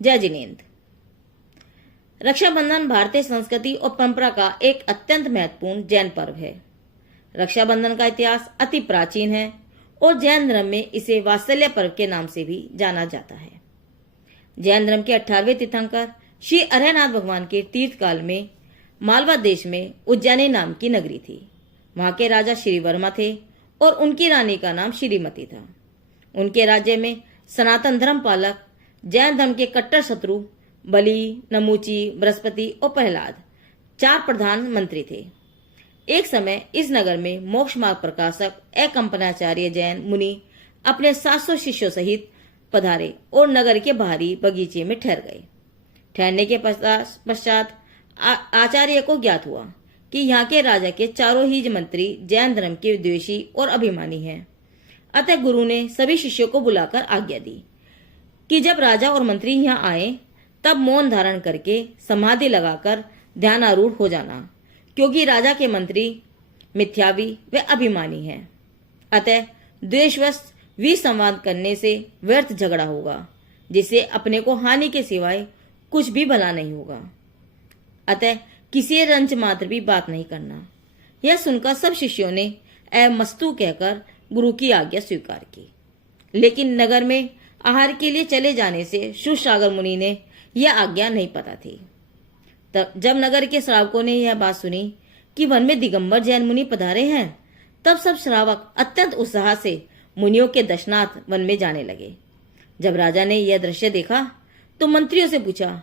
जय जिनेन्द्र। रक्षाबंधन भारतीय संस्कृति और परंपरा का एक अत्यंत महत्वपूर्ण जैन पर्व है। रक्षाबंधन का इतिहास अति प्राचीन है और जैन धर्म में इसे वात्सल्य पर्व के नाम से भी जाना जाता है। जैन धर्म के 18वें तीर्थंकर श्री अरहनाथ भगवान के तीर्थ काल में मालवा देश में उज्जैनी नाम की नगरी थी। वहां के राजा श्री वर्मा थे और उनकी रानी का नाम श्रीमती था। उनके राज्य में सनातन धर्म पालक जैन धर्म के कट्टर शत्रु बलि, नमूची, बृहस्पति और प्रहलाद 4 प्रधान मंत्री थे। एक समय इस नगर में मोक्ष मार्ग प्रकाशक एकंपनाचार्य जैन मुनि अपने 700 शिष्यों सहित पधारे और नगर के बाहरी बगीचे में ठहर गए। ठहरने के पश्चात आचार्य को ज्ञात हुआ कि यहाँ के राजा के चारों ही मंत्री जैन धर्म के विद्वेषी और अभिमानी हैं। अतः गुरु ने सभी शिष्यों को बुलाकर आज्ञा दी कि जब राजा और मंत्री यहाँ आए तब मौन धारण करके समाधि लगाकर ध्यानारूढ़ हो जाना, क्योंकि राजा के मंत्री मिथ्यावी व अभिमानी हैं। अतः द्वेषवश विसंवाद करने से व्यर्थ झगड़ा होगा, जिससे अपने को हानि के सिवाय कुछ भी भला नहीं होगा। अतः किसी रंच मात्र भी बात नहीं करना। यह सुनकर सब शिष्यों ने मस्तु कहकर गुरु की आज्ञा स्वीकार की। लेकिन नगर में आहार के लिए चले जाने से शूरसागर मुनि ने यह आज्ञा नहीं पता थी। तब जब नगर के श्रावकों ने यह बात सुनी कि वन में दिगंबर जैन मुनि पधारे हैं, तब सब श्रावक अत्यंत उत्साह से मुनियों के दर्शनार्थ वन में जाने लगे। जब राजा ने यह दृश्य देखा तो मंत्रियों से पूछा,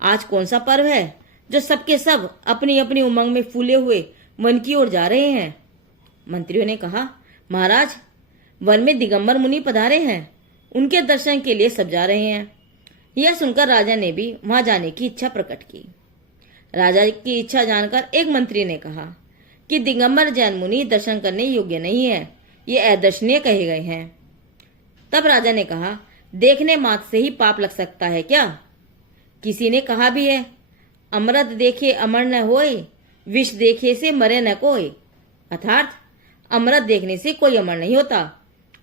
आज कौन सा पर्व है जो सबके सब अपनी अपनी उमंग में फूले हुए वन की ओर जा रहे हैं? मंत्रियों ने कहा, महाराज, वन में दिगंबर मुनि पधारे हैं, उनके दर्शन के लिए सब जा रहे हैं। यह सुनकर राजा ने भी वहां जाने की इच्छा प्रकट की। राजा की इच्छा जानकर एक मंत्री ने कहा कि दिगंबर जैन मुनि दर्शन करने योग्य नहीं है, ये अदर्शनीय कहे गए हैं। तब राजा ने कहा, देखने मात्र से ही पाप लग सकता है क्या? किसी ने कहा भी है, अमृत देखे अमर न होए, विष देखे से मरे न कोई। अर्थात अमृत देखने से कोई अमर नहीं होता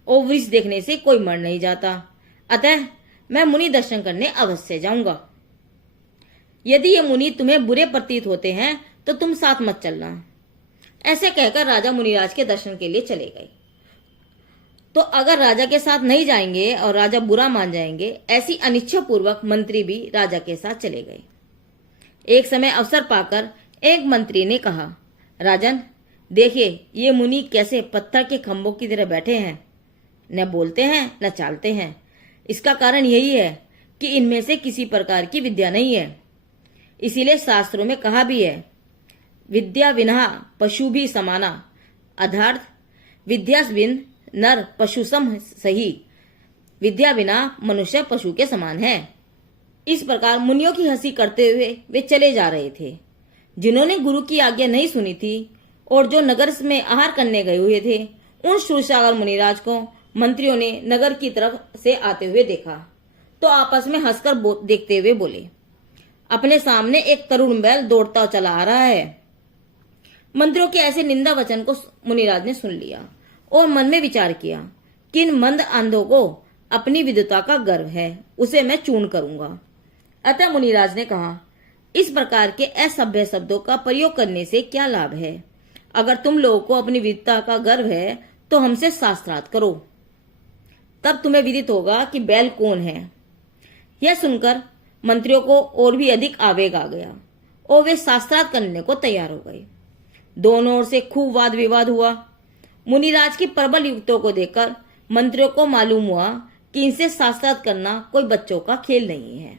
और विष देखने से कोई मर नहीं जाता। अतः मैं मुनि दर्शन करने अवश्य जाऊंगा। यदि ये मुनि तुम्हें बुरे प्रतीत होते हैं तो तुम साथ मत चलना। ऐसे कहकर राजा मुनिराज के दर्शन के लिए चले गए। तो अगर राजा के साथ नहीं जाएंगे और राजा बुरा मान जाएंगे, ऐसी अनिच्छा पूर्वक मंत्री भी राजा के साथ चले गए। एक समय अवसर पाकर एक मंत्री ने कहा, राजन, देखिए ये मुनि कैसे पत्थर के खंभों की तरह बैठे हैं, न बोलते हैं न चालते हैं। इसका कारण यही है कि इनमें से किसी प्रकार की विद्या नहीं है। इसीलिए शास्त्रों में कहा भी है, विद्या विना पशु भी समाना, अर्थात विद्या बिन नर पशु सम सही, विद्या बिना मनुष्य पशु के समान है। इस प्रकार मुनियों की हंसी करते हुए वे चले जा रहे थे। जिन्होंने गुरु की आज्ञा नहीं सुनी थी और जो नगर में आहार करने गए हुए थे, उन शूरसागर मुनिराज को मंत्रियों ने नगर की तरफ से आते हुए देखा तो आपस में हंसकर देखते हुए बोले, अपने सामने एक तरुण बैल दौड़ता चला आ रहा है। मंत्रियों के ऐसे निंदा वचन को मुनिराज ने सुन लिया और मन में विचार किया, किन मंद अंधों को अपनी विद्वता का गर्व है, उसे मैं चूर्ण करूंगा। अतः मुनिराज ने कहा, इस प्रकार के असभ्य शब्दों का प्रयोग करने से क्या लाभ है? अगर तुम लोगों को अपनी विद्वता का गर्व है तो हमसे शास्त्रार्थ करो, तब तुम्हें विदित होगा कि बैल कौन है। यह सुनकर मंत्रियों को और भी अधिक आवेग आ गया और वे शास्त्रार्थ करने को तैयार हो गए। दोनों ओर से खूब वाद विवाद हुआ। मुनिराज की प्रबल युक्तों को देखकर मंत्रियों को मालूम हुआ कि इनसे शास्त्रार्थ करना कोई बच्चों का खेल नहीं है।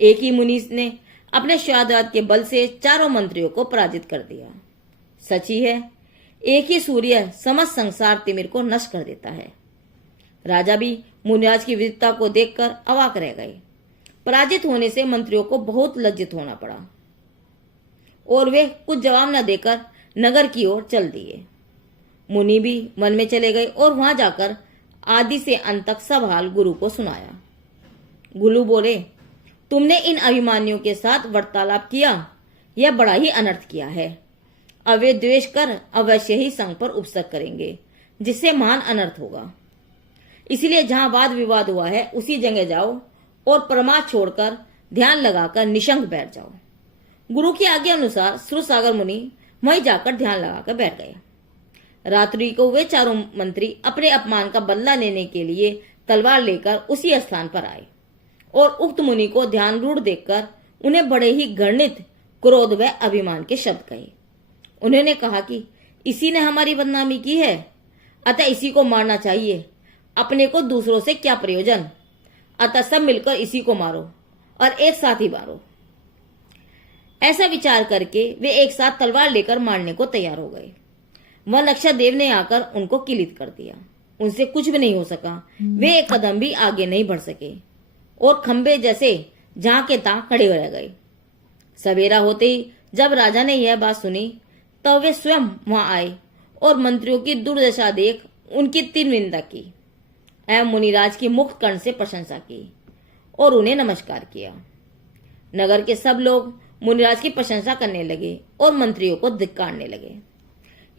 एक ही मुनि ने अपने शास्त्रार्थ के बल से चारों मंत्रियों को पराजित कर दिया। सच ही है, एक ही सूर्य समस्त संसार तिमिर को नष्ट कर देता है। राजा भी मुनिराज की विद्वता को देखकर अवाक रह गए। पराजित होने से मंत्रियों को बहुत लज्जित होना पड़ा और वे कुछ जवाब न देकर नगर की ओर चल दिए। मुनि भी वन में चले गए और वहां जाकर आदि से अंत तक सब हाल गुरु को सुनाया। गुरु बोले, तुमने इन अभिमानियों के साथ वार्तालाप किया, यह बड़ा ही अनर्थ किया है। अब वे द्वेष कर अवश्य ही संग पर उपसर्ग करेंगे, जिससे महान अनर्थ होगा। इसलिए जहां वाद विवाद हुआ है उसी जगह जाओ और प्रमाद छोड़कर ध्यान लगाकर निशंक बैठ जाओ। गुरु की आज्ञा अनुसार सुरसागर मुनि वहीं जाकर ध्यान लगाकर बैठ गए। रात्रि को वे चारों मंत्री अपने अपमान का बदला लेने के लिए तलवार लेकर उसी स्थान पर आए और उक्त मुनि को ध्यान रूढ़ देखकर उन्हें बड़े ही घृणित क्रोध व अभिमान के शब्द कहे। उन्होंने कहा कि इसी ने हमारी बदनामी की है, अतः इसी को मारना चाहिए। अपने को दूसरों से क्या प्रयोजन, अतः सब मिलकर इसी को मारो और एक साथ ही मारो। ऐसा विचार करके वे एक साथ तलवार लेकर मारने को तैयार हो गए। वह नक्षदेव ने आकर उनको किलित कर दिया। उनसे कुछ भी नहीं हो सका। वे एक कदम भी आगे नहीं बढ़ सके और खंबे जैसे जहां के तहां खड़े रह गए। सवेरा होते ही जब राजा ने यह बात सुनी तब वे स्वयं वहां आए और मंत्रियों की दुर्दशा देख उनकी तीव्र निंदा की एवं मुनिराज की मुक्त कर्ण से प्रशंसा की और उन्हें नमस्कार किया। नगर के सब लोग मुनिराज की प्रशंसा करने लगे और मंत्रियों को धिक्कारने लगे।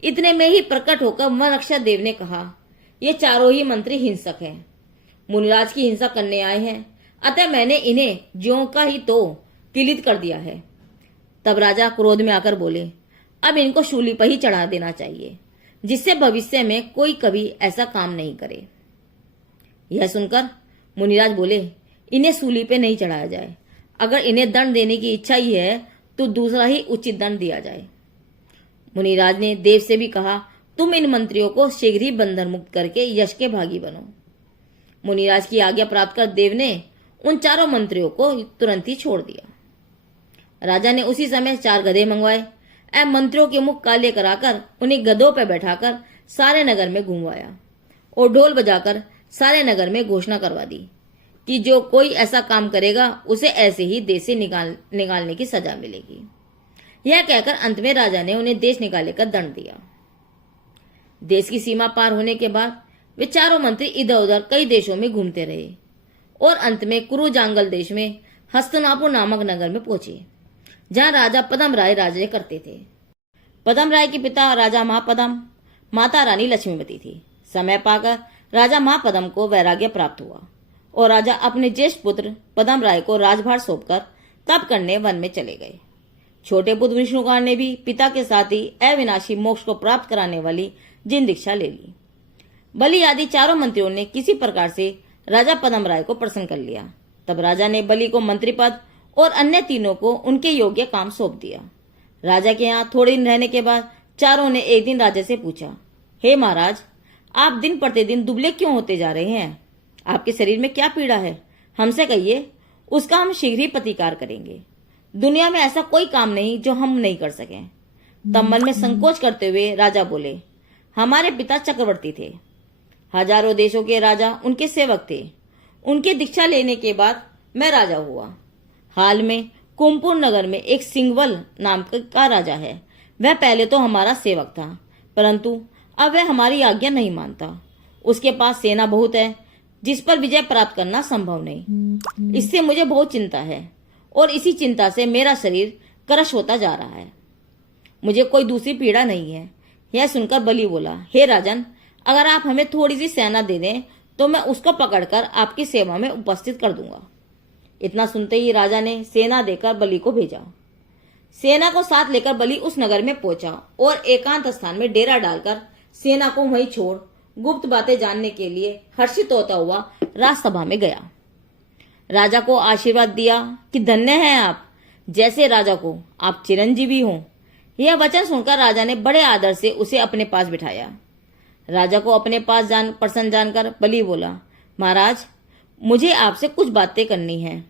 इतने में ही प्रकट होकर नक्षदेव ने कहा, ये चारों ही मंत्री हिंसक हैं, मुनिराज की हिंसा करने आए हैं, अतः मैंने इन्हें ज्यों का ही तो किलित कर दिया है। तब राजा क्रोध में आकर बोले, अब इनको शूली पर ही चढ़ा देना चाहिए, जिससे भविष्य में कोई कभी ऐसा काम नहीं करे। यह सुनकर मुनिराज बोले, इन्हें सूली पे नहीं चढ़ाया जाए। अगर इन्हें दंड देने की इच्छा ही है तो दूसरा ही उचित दंड दिया जाए। मुनिराज ने देव से भी कहा, तुम इन मंत्रियों को शीघ्र ही बंधन मुक्त करके यश के भागी बनो। मुनिराज की आज्ञा प्राप्त कर देव ने उन चारों मंत्रियों को तुरंत ही छोड़ दिया। राजा ने उसी समय 4 गधे मंगवाए एवं मंत्रियों के मुख काले कराकर उन्हें गधों पर बैठाकर सारे नगर में घुमवाया और ढोल बजाकर सारे नगर में घोषणा करवा दी कि जो कोई ऐसा काम करेगा उसे ऐसे ही देश से निकालने की सजा मिलेगी। यह कहकर अंत में राजा ने उन्हें देश निकालने का दंड दिया। देश की सीमा पार होने के बाद वे चारों मंत्री इधर उधर कई देशों में घूमते रहे और अंत में कुरु जांगल देश में हस्तनापुर नामक नगर में पहुंचे, जहां राजा पदम राय राज्य करते थे। पदम राय के पिता राजा महापदम, माता रानी लक्ष्मीवती थी। समय पाकर राजा महापदम को वैराग्य प्राप्त हुआ और राजा अपने ज्येष्ठ पुत्र पदम राय को राजभार सौंपकर तप करने वन में चले गए। छोटे पुत्र विष्णुकार ने भी पिता के साथ ही अविनाशी मोक्ष को प्राप्त कराने वाली जिन दीक्षा ले ली। बलि आदि चारों मंत्रियों ने किसी प्रकार से राजा पदम राय को प्रसन्न कर लिया। तब राजा ने बलि को मंत्री पद और अन्य तीनों को उनके योग्य काम सौंप दिया। राजा के यहाँ थोड़े दिन रहने के बाद चारों ने एक दिन राजा से पूछा, हे महाराज, आप दिन प्रतिदिन दुबले क्यों होते जा रहे हैं? आपके शरीर में क्या पीड़ा है? हमसे कहिए, उसका हम शीघ्र ही प्रतिकार करेंगे। दुनिया में ऐसा कोई काम नहीं जो हम नहीं कर सकें। तब मन में संकोच करते हुए राजा बोले, हमारे पिता चक्रवर्ती थे, हजारों देशों के राजा उनके सेवक थे। उनके दीक्षा लेने के बाद मैं राजा हुआ। हाल में कुमपुर नगर में एक सिंगवल नाम का राजा है। वह पहले तो हमारा सेवक था, परंतु अब वह हमारी आज्ञा नहीं मानता। उसके पास सेना बहुत है, जिस पर विजय प्राप्त करना संभव नहीं। इससे मुझे बहुत चिंता है और इसी चिंता से मेरा शरीर क्रश होता जा रहा है। मुझे कोई दूसरी पीड़ा नहीं है। यह सुनकर बलि बोला, हे राजन, अगर आप हमें थोड़ी सी सेना दे दें तो मैं उसको पकड़कर आपकी सेवा में उपस्थित कर दूंगा। इतना सुनते ही राजा ने सेना देकर बलि को भेजा। सेना को साथ लेकर बलि उस नगर में पहुंचा और एकांत स्थान में डेरा डालकर सेना को वहीं छोड़ गुप्त बातें जानने के लिए हर्षित होता हुआ राजसभा में गया। राजा को आशीर्वाद दिया कि धन्य हैं आप, जैसे राजा को आप चिरंजीवी हों। यह वचन सुनकर राजा ने बड़े आदर से उसे अपने पास बिठाया। राजा को अपने पास प्रसन्न जानकर बलि बोला, महाराज, मुझे आपसे कुछ बातें करनी है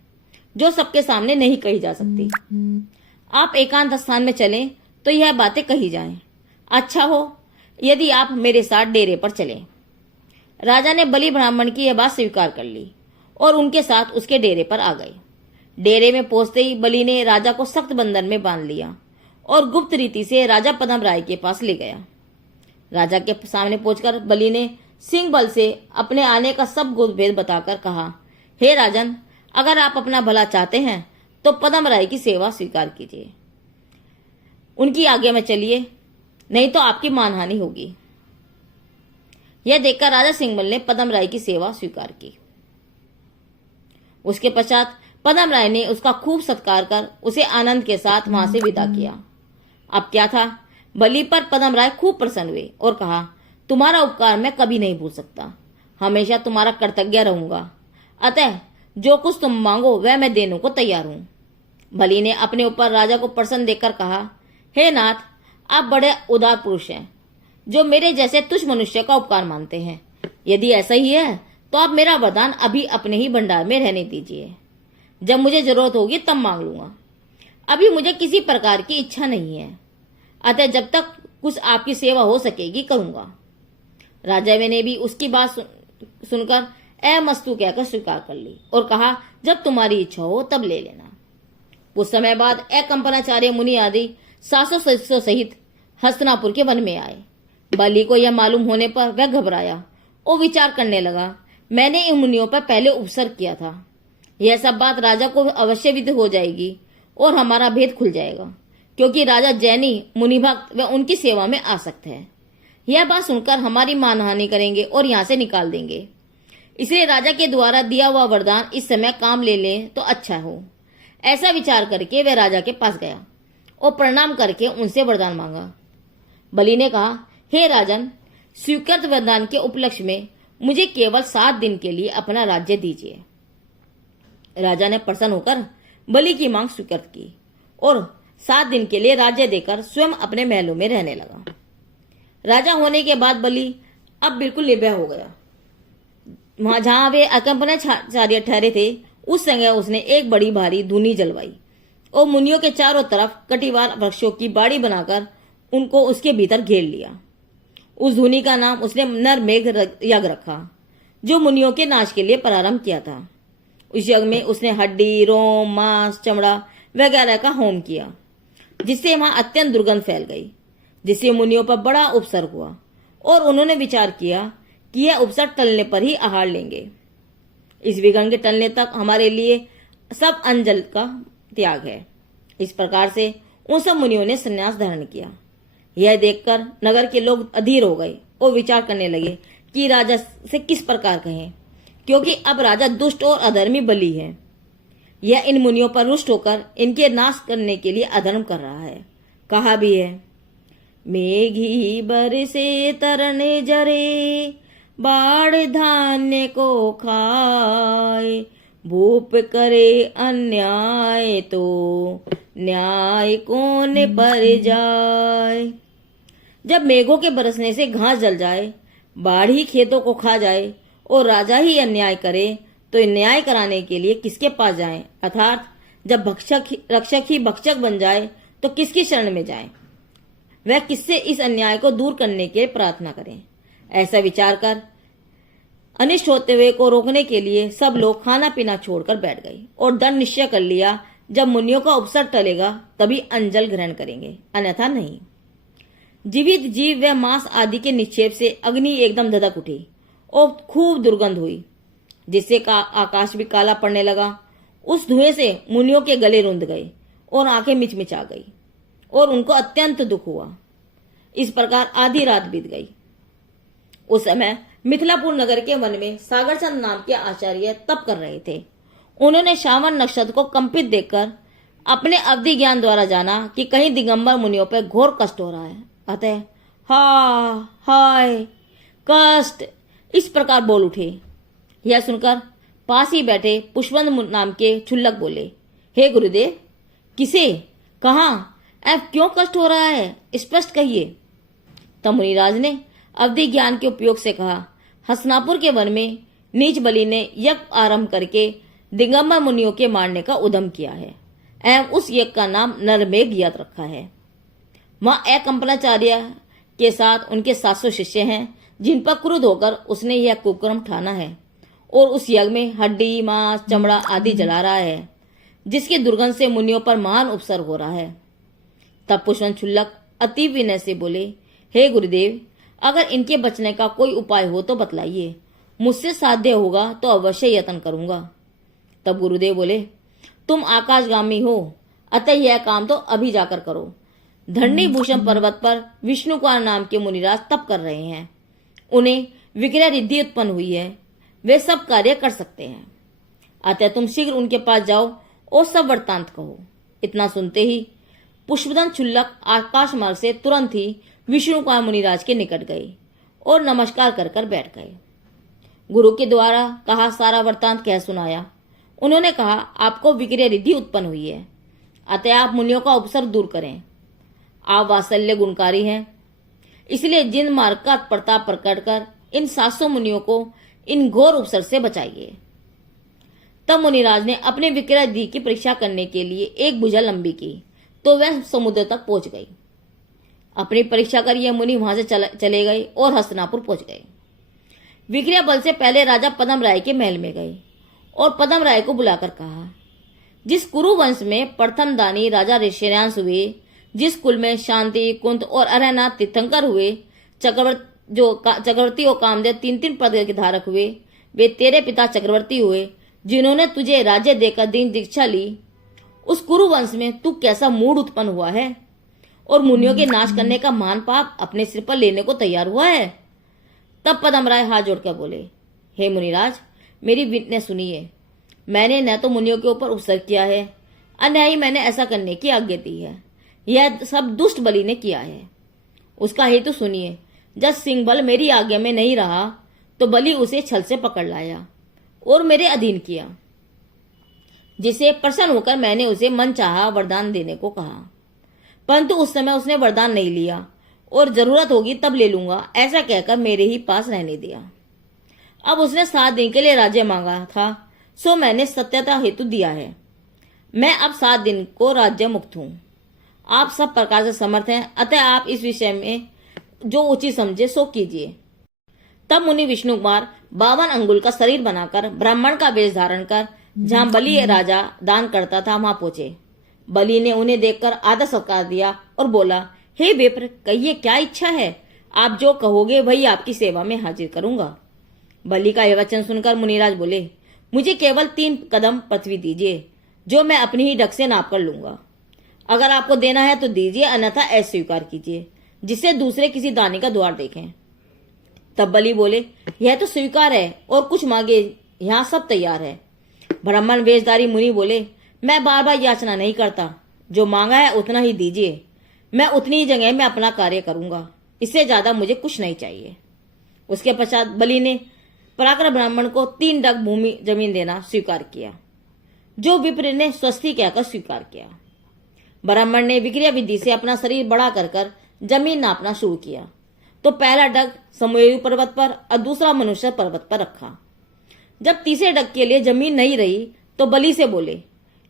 जो सबके सामने नहीं कही जा सकती। आप एकांत स्थान में चलें तो यह बातें कही जाएं। अच्छा हो यदि आप मेरे साथ डेरे पर चलें। राजा ने बलि ब्राह्मण की यह बात स्वीकार कर ली और उनके साथ उसके डेरे पर आ गए। डेरे में पहुंचते ही बलि ने राजा को सख्त बंधन में बांध लिया और गुप्त रीति से राजा पदम राय के पास ले गया। राजा के सामने पहुंचकर बलि ने सिंह बल से अपने आने का सब गुप्त भेद बताकर कहा, हे राजन, अगर आप अपना भला चाहते हैं तो पदम राय की सेवा स्वीकार कीजिए। उनकी आज्ञा में चलिए, नहीं तो आपकी मानहानि होगी। यह देखकर राजा सिंहबल ने पदम राय की सेवा स्वीकार की। उसके पश्चात पद्म राय ने उसका खूब सत्कार कर उसे आनंद के साथ वहां से विदा किया। अब क्या था, बलि पर पद्म राय खूब प्रसन्न हुए और कहा, तुम्हारा उपकार मैं कभी नहीं भूल सकता, हमेशा तुम्हारा कृतज्ञ रहूंगा। अतः जो कुछ तुम मांगो वह मैं देने को तैयार हूं। बलि ने अपने ऊपर राजा को प्रसन्न देखकर कहा, हे नाथ, आप बड़े उदार पुरुष हैं जो मेरे जैसे तुच्छ मनुष्य का उपकार मानते हैं। यदि ऐसा ही है तो आप मेरा वरदान अभी अपने ही भंडार में रहने दीजिए, जब मुझे जरूरत होगी तब मांग लूंगा। अभी मुझे किसी प्रकार की इच्छा नहीं है, अतः जब तक कुछ आपकी सेवा हो सकेगी करूंगा। राजा ने भी उसकी बात सुनकर मस्तु कहकर स्वीकार कर ली और कहा, जब तुम्हारी इच्छा हो तब ले लेना। कुछ समय बाद कंपनाचार्य मुनि आदि 700 सदस्यों सहित हस्तिनापुर के वन में आए। बलि को यह मालूम होने पर वह घबराया और विचार करने लगा, मैंने इन मुनियों पर पहले उपसर्ग किया था, यह सब बात राजा को अवश्य विदित हो जाएगी और हमारा भेद खुल जाएगा, क्योंकि राजा जैनी मुनि भक्त व उनकी सेवा में आसक्त है। यह बात सुनकर हमारी मानहानि करेंगे और यहाँ से निकाल देंगे, इसलिए राजा के द्वारा दिया हुआ वरदान इस समय काम ले लें तो अच्छा हो। ऐसा विचार करके वह राजा के पास गया और प्रणाम करके उनसे वरदान मांगा। बलि ने कहा, हे राजन, स्वीकृत वरदान के उपलक्ष्य में मुझे केवल 7 दिन के लिए अपना राज्य दीजिए। राजा ने प्रसन्न होकर बलि की मांग स्वीकृत की और 7 दिन के लिए राज्य देकर स्वयं अपने महलों में रहने लगा। राजा होने के बाद बलि अब बिल्कुल निर्भय हो गया। वहां जहां वे अकंपनाचार्य ठहरे थे, उस समय उसने एक बड़ी भारी धूनी जलवाई और मुनियों के चारों तरफ कटिवार वृक्षों की बाड़ी बनाकर उनको उसके भीतर घेर लिया। उस धूनी का नाम उसने नरमेघ यज्ञ रखा, जो मुनियों के नाश के लिए प्रारंभ किया था। उस यज्ञ में उसने हड्डी, रोम, मांस, चमड़ा वगैरह का होम किया, जिससे वहां अत्यंत दुर्गंध फैल गई, जिससे मुनियों पर बड़ा उपसर्ग हुआ और उन्होंने विचार किया कि यह उपसर्ग टलने पर ही आहार लेंगे। इस विघन के टलने तक हमारे लिए सब अंजल का त्याग है। इस प्रकार से उन सब मुनियों ने संन्यास धारण किया। यह देखकर नगर के लोग अधीर हो गए और विचार करने लगे कि राजा से किस प्रकार कहें, क्योंकि अब राजा दुष्ट और अधर्मी बलि है। यह इन मुनियों पर रुष्ट होकर इनके नाश करने के लिए अधर्म कर रहा है। कहा भी है, मेघी बरसे तरने जरे, बाढ़ धान्य को खाए, भूप करे अन्याय तो न्याय कौन पर जाए। जब मेघों के बरसने से घास जल जाए, बाढ़ ही खेतों को खा जाए और राजा ही अन्याय करे, तो न्याय कराने के लिए किसके पास जाएं? अर्थात जब रक्षक ही भक्षक बन जाए तो किसकी शरण में जाएं? वह किससे इस अन्याय को दूर करने के प्रार्थना करें? ऐसा विचार कर अनिष्ट होते हुए को रोकने के लिए सब लोग खाना पीना छोड़कर बैठ गए और दृढ़ निश्चय कर लिया, जब मुनियों का उपसर्ग टलेगा तभी अंजल ग्रहण करेंगे, अन्यथा नहीं। जीवित जीव व मांस आदि के निक्षेप से अग्नि एकदम धधक उठी और खूब दुर्गंध हुई, जिससे आकाश भी काला पड़ने लगा। उस धुएं से मुनियों के गले रुंध गए और आंखें मिचमिचा गई और उनको अत्यंत दुख हुआ। इस प्रकार आधी रात बीत गई। उस समय मिथिलापुर नगर के वन में सागरचंद नाम के आचार्य तप कर रहे थे। उन्होंने श्रावण नक्षत्र को कंपित देखकर अपने अवधि ज्ञान द्वारा जाना कि कहीं दिगंबर मुनियों पर घोर कष्ट हो रहा है। अतः हाय कष्ट, इस प्रकार बोल उठे। यह सुनकर पास ही बैठे पुष्पवंत नाम के क्षुल्लक बोले, हे गुरुदेव, किसे, कहाँ, अब क्यों कष्ट हो रहा है, स्पष्ट कहिए। तब मुनिराज ने अवधि ज्ञान के उपयोग से कहा, हस्तिनापुर के वन में नीच बलि ने यज्ञ आरंभ करके दिगंबर मुनियों के मारने का उद्यम किया है एवं उस यज्ञ का नाम नरमेघ यज्ञ रखा है। वहां कंपनाचार्य के साथ उनके 700 शिष्य हैं, जिन पर क्रुद्ध होकर उसने यह कुकर्म ठाना है और उस यज्ञ में हड्डी, मांस, चमड़ा आदि जला रहा है, जिसकी दुर्गंध से मुनियों पर महान उपसर्ग हो रहा है। तब पुष्पवंत क्षुल्लक अति विनय से बोले, हे गुरुदेव, अगर इनके बचने का कोई उपाय हो तो बतलाइए, मुझसे साध्य होगा तो अवश्य यत्न करूंगा। तब गुरुदेव बोले, तुम आकाशगामी हो, अतः यह काम तो अभी जाकर करो। धरणी भूषण पर्वत पर विष्णुकुमार नाम के मुनिराज तप कर रहे हैं, उन्हें विग्रह रिद्धि उत्पन्न हुई है, वे सब कार्य कर सकते हैं। अतः तुम शीघ्र उनके पास जाओ और सब वृत्तांत कहो। इतना सुनते ही पुष्पदंत क्षुल्लक आकाश मार्ग से तुरंत ही विष्णुकुमार मुनिराज के निकट गए और नमस्कार कर कर बैठ गए। गुरु के द्वारा कहा सारा वृत्तांत कह सुनाया। उन्होंने कहा, आपको विक्रिय रिद्धि उत्पन्न हुई है, अतः आप मुनियों का उपसर्ग दूर करें। आप वात्सल्य गुणकारी हैं, इसलिए जिन मार्ग का प्रताप प्रकट कर इन 700 मुनियों को इन घोर उपसर्ग से बचाइए। तब मुनिराज ने अपने विक्रय रिद्धि की परीक्षा करने के लिए एक भुजा लंबी की तो वह समुद्र तक पहुंच गई। अपनी परीक्षा कर यह मुनि वहां से चले गए और हस्तिनापुर पहुंच गए। विक्रिया बल से पहले राजा पद्म राय के महल में गए और पद्म राय को बुलाकर कहा, जिस कुरु वंश में प्रथम दानी राजा ऋष्यरांश हुए, जिस कुल में शांति, कुंत और अरहनाथ तीर्थंकर हुए, चक्रवर्ती और कामदेव 3-3 पद के धारक हुए, वे तेरे पिता चक्रवर्ती हुए, जिन्होंने तुझे राज्य देकर दीन दीक्षा ली। उस कुरु वंश में तू कैसा मूड उत्पन्न हुआ है और मुनियों के नाश करने का महान पाप अपने सिर पर लेने को तैयार हुआ है। तब पद्म राय हाथ जोड़कर बोले, हे मुनिराज, मेरी विनती सुनिए। मैंने न तो मुनियों के ऊपर उपसर्ग किया है, न ही मैंने ऐसा करने की आज्ञा दी है। यह सब दुष्ट बलि ने किया है। उसका हेतु सुनिए। जब सिंहबल मेरी आज्ञा में नहीं रहा तो बलि उसे छल से पकड़ लाया और मेरे अधीन किया, जिसे प्रसन्न होकर मैंने उसे मन चाहा वरदान देने को कहा, परंतु उस समय उसने वरदान नहीं लिया और जरूरत होगी तब ले लूंगा ऐसा कहकर मेरे ही पास रहने दिया। अब उसने 7 दिन के लिए राज्य मांगा था, सो मैंने सत्यता हेतु दिया है। मैं अब 7 दिन को राज्य मुक्त हूं। आप सब प्रकार से समर्थ हैं, अतः आप इस विषय में जो उचित समझे सो कीजिए। तब मुनि विष्णु कुमार 52 अंगुल का शरीर बनाकर ब्राह्मण का वेश धारण कर जहां बलि राजा दान करता था वहां पहुंचे। बलि ने उन्हें देखकर आदर सत्कार दिया और बोला, हे विप्र, कहिए क्या इच्छा है? आप जो कहोगे वही आपकी सेवा में हाजिर करूंगा। बलि का यह वचन सुनकर मुनिराज बोले, मुझे केवल 3 कदम पृथ्वी दीजिए, जो मैं अपनी ही डग से नाप कर लूंगा। अगर आपको देना है तो दीजिए, अन्यथा ऐसे स्वीकार कीजिए, जिससे दूसरे किसी दानी का द्वार देखें। तब बलि बोले, यह तो स्वीकार है, और कुछ मांगे, यहाँ सब तैयार है। ब्राह्मण वेशधारी मुनि बोले, मैं बार बार याचना नहीं करता, जो मांगा है उतना ही दीजिए। मैं उतनी ही जगह में अपना कार्य करूंगा, इससे ज्यादा मुझे कुछ नहीं चाहिए। उसके पश्चात बलि ने पराक्रम ब्राह्मण को 3 डग भूमि जमीन देना स्वीकार किया, जो विप्र ने स्वस्ति कहकर स्वीकार किया। ब्राह्मण ने विक्रिया विधि से अपना शरीर बड़ा कर जमीन नापना शुरू किया, तो पहला डग समुएरु पर्वत पर और दूसरा मनुष्य पर्वत पर रखा। जब तीसरे डग के लिए जमीन नहीं रही तो बलि से बोले,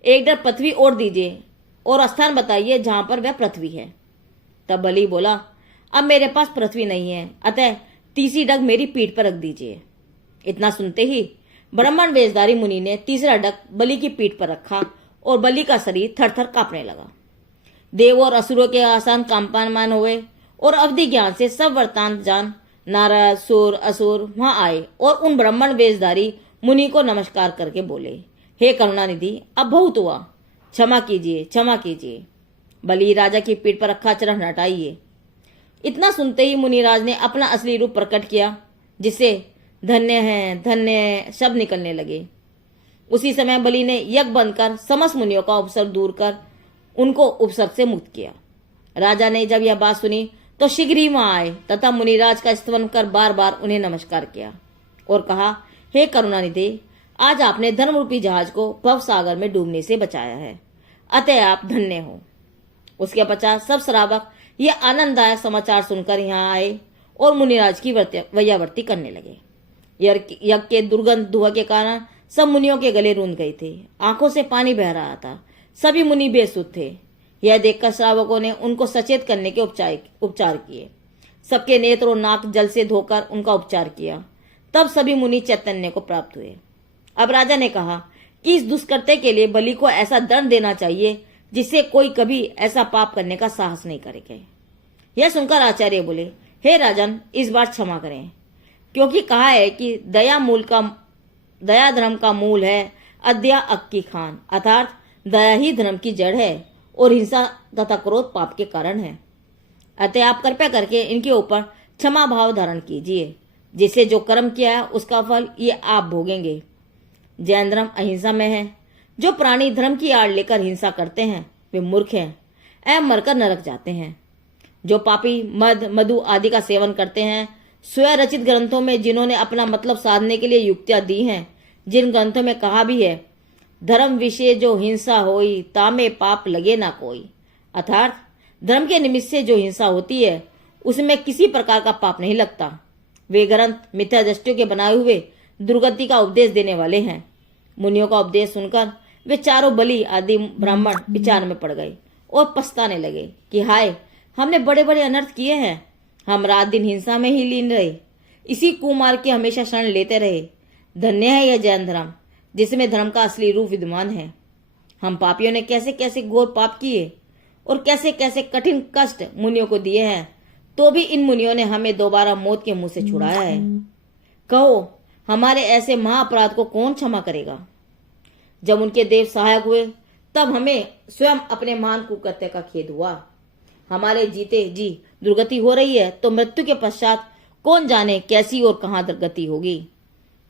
एक डग पृथ्वी और दीजिए और स्थान बताइए जहां पर वह पृथ्वी है। तब बलि बोला, अब मेरे पास पृथ्वी नहीं है, अतः तीसरी डग मेरी पीठ पर रख दीजिए। इतना सुनते ही ब्राह्मण वेशधारी मुनि ने तीसरा डग बलि की पीठ पर रखा और बलि का शरीर थरथर कांपने लगा। देव और असुरों के आसान कांपमान हुए और अवधि ज्ञान से सब वृत्तांत जान नारद, सूर, असुर वहां आए और उन ब्राह्मण वेशधारी मुनि को नमस्कार करके बोले, हे करुणानिधि, अब बहुत हुआ, क्षमा कीजिए, क्षमा कीजिए। बलि राजा की पीठ पर रखा चरण हटाइए। इतना सुनते ही मुनिराज ने अपना असली रूप प्रकट किया, जिससे धन्य है, धन्य है शब्द निकलने लगे। उसी समय बलि ने यज्ञ बंद कर समस्त मुनियों का उपसर्ग दूर कर उनको उपसर्ग से मुक्त किया। राजा ने जब यह बात सुनी तो शीघ्र ही वहां आए तथा मुनिराज का स्तवन कर बार बार उन्हें नमस्कार किया और कहा, हे करुणानिधि, आज आपने धर्म रूपी जहाज को भव सागर में डूबने से बचाया है, अतः आप धन्य हो। उसके पश्चात सब श्रावक यह आनंददायक समाचार सुनकर यहाँ आए और मुनिराज की वैयावर्ती करने लगे। यज्ञ के दुर्गंध धुआं के कारण सब मुनियों के गले रूंध गए थे, आंखों से पानी बह रहा था, सभी मुनि बेसुध थे। यह देखकर श्रावकों ने उनको सचेत करने के उपचार किए। सबके नेत्र और नाक जल से धोकर उनका उपचार किया। तब सभी मुनि चैतन्य को प्राप्त हुए। अब राजा ने कहा कि इस दुष्कृत्य के लिए बलि को ऐसा दंड देना चाहिए जिससे कोई कभी ऐसा पाप करने का साहस नहीं करेगा। यह सुनकर आचार्य बोले, हे राजन, इस बार क्षमा करें, क्योंकि कहा है कि दया धर्म का मूल है, अद्या अक्की खान, अर्थात दया ही धर्म की जड़ है और हिंसा तथा क्रोध पाप के कारण है। अतः आप कृपया करके इनके ऊपर क्षमा भाव धारण कीजिए, जिससे जो कर्म किया है उसका फल ये आप भोगेंगे। जैन धर्म अहिंसा में है। जो प्राणी धर्म की आड़ लेकर हिंसा करते हैं वे मूर्ख हैं एवं मरकर नरक जाते हैं। जो पापी मद मधु आदि का सेवन करते हैं, स्वयं रचित ग्रंथों में जिन्होंने अपना मतलब साधने के लिए युक्तियां दी हैं, जिन ग्रंथों में कहा भी है धर्म विषय जो हिंसा होई तामे पाप लगे ना कोई, अर्थात धर्म के निमित्त से जो हिंसा होती है उसमें किसी प्रकार का पाप नहीं लगता। वे ग्रंथ मिथ्या दृष्टियों के बनाए हुए दुर्गति का उपदेश देने वाले हैं। मुनियों का उपदेश सुनकर वे चारों बलि आदि ब्राह्मण विचार में पड़ गए और पछताने लगे कि हाय, हमने बड़े बड़े अनर्थ किए हैं। हम रात दिन हिंसा में ही लीन रहे, इसी कुमार्ग की हमेशा शरण लेते रहे। धन्य है यह जैन धर्म जिसमें धर्म का असली रूप विद्यमान है। हम पापियों ने कैसे कैसे घोर पाप किए और कैसे कैसे कठिन कष्ट मुनियों को दिए हैं, तो भी इन मुनियों ने हमें दोबारा मौत के मुंह से छुड़ाया है। कहो, हमारे ऐसे महाअपराध को कौन क्षमा करेगा। जब उनके देव सहायक हुए तब हमें स्वयं अपने महान कुकृत्य का खेद हुआ। हमारे जीते जी दुर्गति हो रही है तो मृत्यु के पश्चात कौन जाने कैसी और कहां दुर्गति होगी।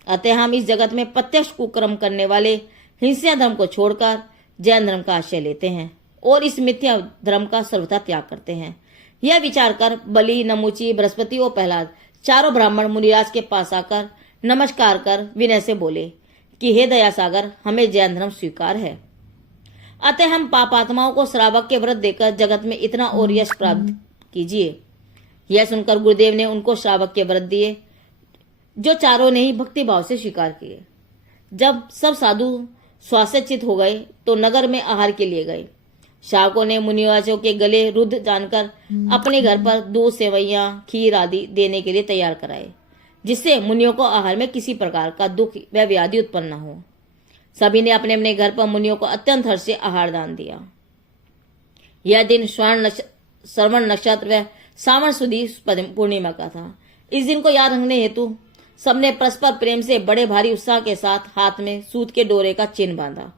अतः हम इस जगत में प्रत्यक्ष कुकर्म करने वाले हिंसा धर्म को छोड़कर जैन धर्म का आश्रय लेते हैं और इस मिथ्या धर्म का सर्वथा त्याग करते हैं। यह विचार कर बलि, नमुची, बृहस्पति और प्रहलाद चारों ब्राह्मण मुनिराज के पास आकर नमस्कार कर विनय से बोले कि हे दया सागर, हमें जैन धर्म स्वीकार है। अतः हम पापात्माओं को श्रावक के व्रत देकर जगत में इतना और यश प्राप्त कीजिए। यह सुनकर गुरुदेव ने उनको श्रावक के व्रत दिए, जो चारों ने ही भक्ति भाव से स्वीकार किए। जब सब साधु स्वास्थ्यचित हो गए तो नगर में आहार के लिए गए। श्रावकों ने मुनिराजों के गले रुद्ध जानकर अपने घर पर दूध, सेवैयां, खीर आदि देने के लिए तैयार कराए, जिससे मुनियों को आहार में किसी प्रकार का दुख व व्याधि उत्पन्न न हो। सभी ने अपने अपने घर पर मुनियों को अत्यंत हर्ष से आहार दान दिया। यह दिन श्रवण नक्षत्र व सावन सुदी पूर्णिमा का था। इस दिन को याद रखने हेतु सबने परस्पर प्रेम से बड़े भारी उत्साह के साथ हाथ में सूत के डोरे का चिन्ह बांधा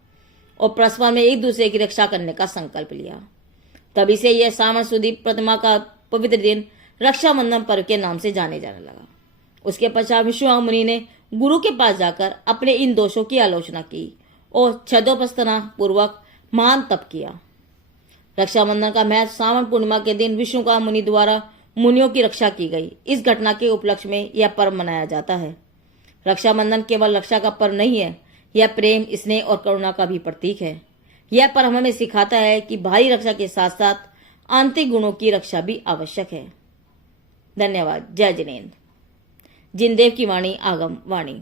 और परस्पर में एक दूसरे की रक्षा करने का संकल्प लिया। तभी से यह सावन सुदी प्रतिमा का पवित्र दिन रक्षाबंधन पर्व के नाम से जाने जाने लगा। उसके पश्चात विष्णु मुनि ने गुरु के पास जाकर अपने इन दोषों की आलोचना की और छदोपस्तना पूर्वक महान तप किया। रक्षाबंधन का महत्व सावन पूर्णिमा के दिन विष्णु का मुनि द्वारा मुनियों की रक्षा की गई इस घटना के उपलक्ष्य में यह पर्व मनाया जाता है। रक्षाबंधन केवल रक्षा का पर्व नहीं है, यह प्रेम, स्नेह और करुणा का भी प्रतीक है। यह पर्व हमें सिखाता है कि बाहरी रक्षा के साथ साथ आंतरिक गुणों की रक्षा भी आवश्यक है। धन्यवाद। जय जिनेन्द्र। जिनदेव की वाणी आगम वाणी।